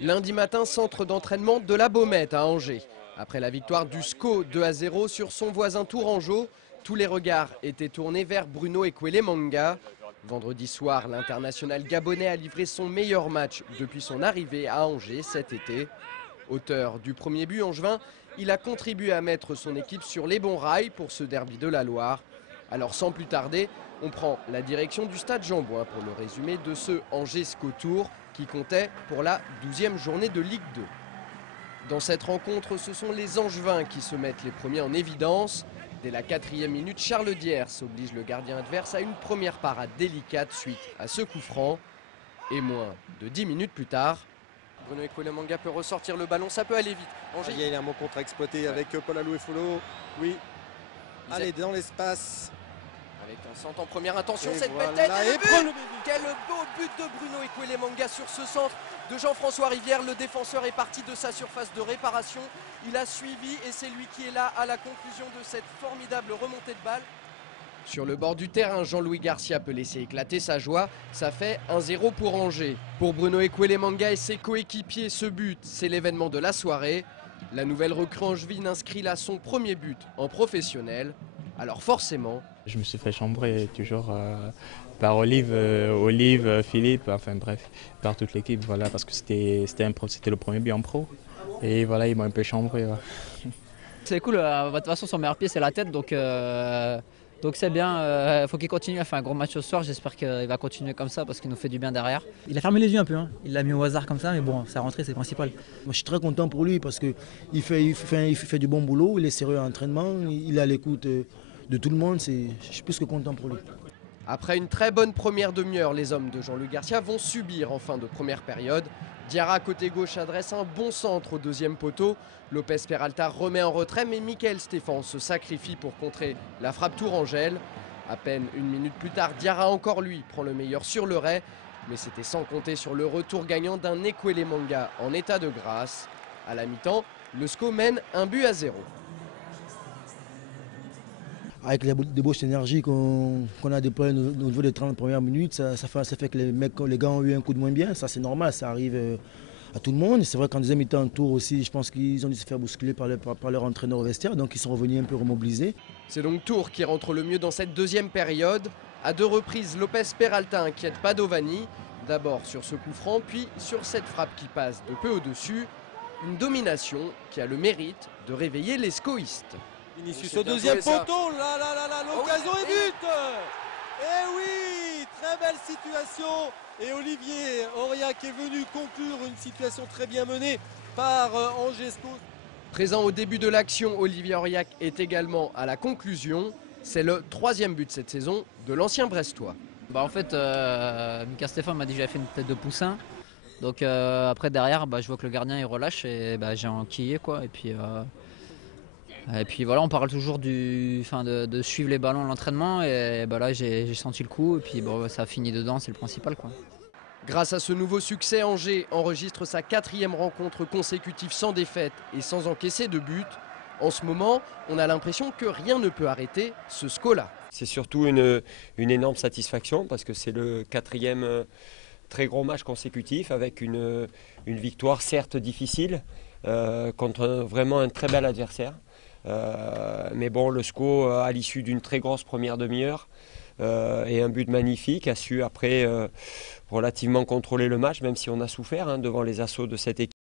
Lundi matin, centre d'entraînement de la Baumette à Angers. Après la victoire du SCO 2-0 sur son voisin tourangeau, tous les regards étaient tournés vers Bruno Ekwelemanga. Vendredi soir, l'international gabonais a livré son meilleur match depuis son arrivée à Angers cet été. Auteur du premier but angevin, il a contribué à mettre son équipe sur les bons rails pour ce derby de la Loire. Alors sans plus tarder, on prend la direction du stade Jean-Bouin pour le résumé de ce Angers-SCO Tour qui comptait pour la 12e journée de Ligue 2. Dans cette rencontre, ce sont les Angevins qui se mettent les premiers en évidence. Dès la 4e minute, Charles Diers oblige le gardien adverse à une première parade délicate suite à ce coup franc. Et moins de 10 minutes plus tard, Bruno Ekwelemanga peut ressortir le ballon, ça peut aller vite. Angers. Il y a un bon contre exploité avec Paul Alouefolo. Oui. Allez, dans l'espace. Avec un centre en première intention, Et cette voilà, belle tête et et le prend but. le but. Quel beau but de Bruno Ekwelemanga sur ce centre de Jean-François Rivière. Le défenseur est parti de sa surface de réparation. Il a suivi et c'est lui qui est là à la conclusion de cette formidable remontée de balle. Sur le bord du terrain, Jean-Louis Garcia peut laisser éclater sa joie. Ça fait 1-0 pour Angers. Pour Bruno Ekwelemanga et ses coéquipiers, ce but, c'est l'événement de la soirée. La nouvelle recrue angevine inscrit là son premier but en professionnel. Alors forcément, je me suis fait chambrer toujours par Olive, Philippe, enfin bref, par toute l'équipe, voilà, parce que c'était le premier but en pro. Et voilà, ils m'ont un peu chambré. Ouais. C'est cool, de toute façon son meilleur pied c'est la tête, donc c'est bien, il faut qu'il continue, il a fait un gros match ce soir, j'espère qu'il va continuer comme ça parce qu'il nous fait du bien derrière. Il a fermé les yeux un peu, hein. Il l'a mis au hasard comme ça, mais bon, sa rentrée c'est le principal. Moi, je suis très content pour lui parce qu'il fait du bon boulot, il est sérieux à l'entraînement, il est à l'écoute de tout le monde, je suis plus que content pour lui. Après une très bonne première demi-heure, les hommes de Jean-Louis Garcia vont subir en fin de première période. Diarra côté gauche adresse un bon centre au deuxième poteau. Lopez Peralta remet en retrait, mais Michael Stéphane se sacrifie pour contrer la frappe tourangelle. À peine une minute plus tard, Diarra encore lui prend le meilleur sur le ray. Mais c'était sans compter sur le retour gagnant d'un Ekwelemanga en état de grâce. À la mi-temps, le SCO mène 1-0. Avec les débauches d'énergie qu'on a déployées au niveau des 30 premières minutes, ça fait que les gars ont eu un coup de moins bien. Ça c'est normal, ça arrive à tout le monde. C'est vrai qu'en deuxième mi-temps, en tour aussi, je pense qu'ils ont dû se faire bousculer par leur entraîneur au vestiaire, donc ils sont revenus un peu remobilisés. C'est donc Tours qui rentre le mieux dans cette deuxième période. À deux reprises, Lopez Peralta inquiète Padovani. D'abord sur ce coup franc, puis sur cette frappe qui passe de peu au-dessus. Une domination qui a le mérite de réveiller les scoïstes. Vinicius au deuxième poteau, l'occasion est but. Et oui, très belle situation. Et Olivier Auriac est venu conclure une situation très bien menée par Angers-SCO. Présent au début de l'action, Olivier Auriac est également à la conclusion. C'est le troisième but cette saison de l'ancien Brestois. En fait, Mika Stéphane m'a dit que j'avais fait une tête de poussin. Donc après derrière, je vois que le gardien il relâche et j'ai enquillé quoi. Et puis voilà, on parle toujours de suivre les ballons à l'entraînement et là j'ai senti le coup et puis ça a fini dedans, c'est le principal quoi. Grâce à ce nouveau succès, Angers enregistre sa 4e rencontre consécutive sans défaite et sans encaisser de but. En ce moment, on a l'impression que rien ne peut arrêter ce SCO-là. C'est surtout une énorme satisfaction parce que c'est le 4e très gros match consécutif avec une victoire certes difficile contre vraiment un très bel adversaire. Mais bon, le SCO, à l'issue d'une très grosse première demi-heure et un but magnifique, a su après relativement contrôler le match, même si on a souffert devant les assauts de cette équipe.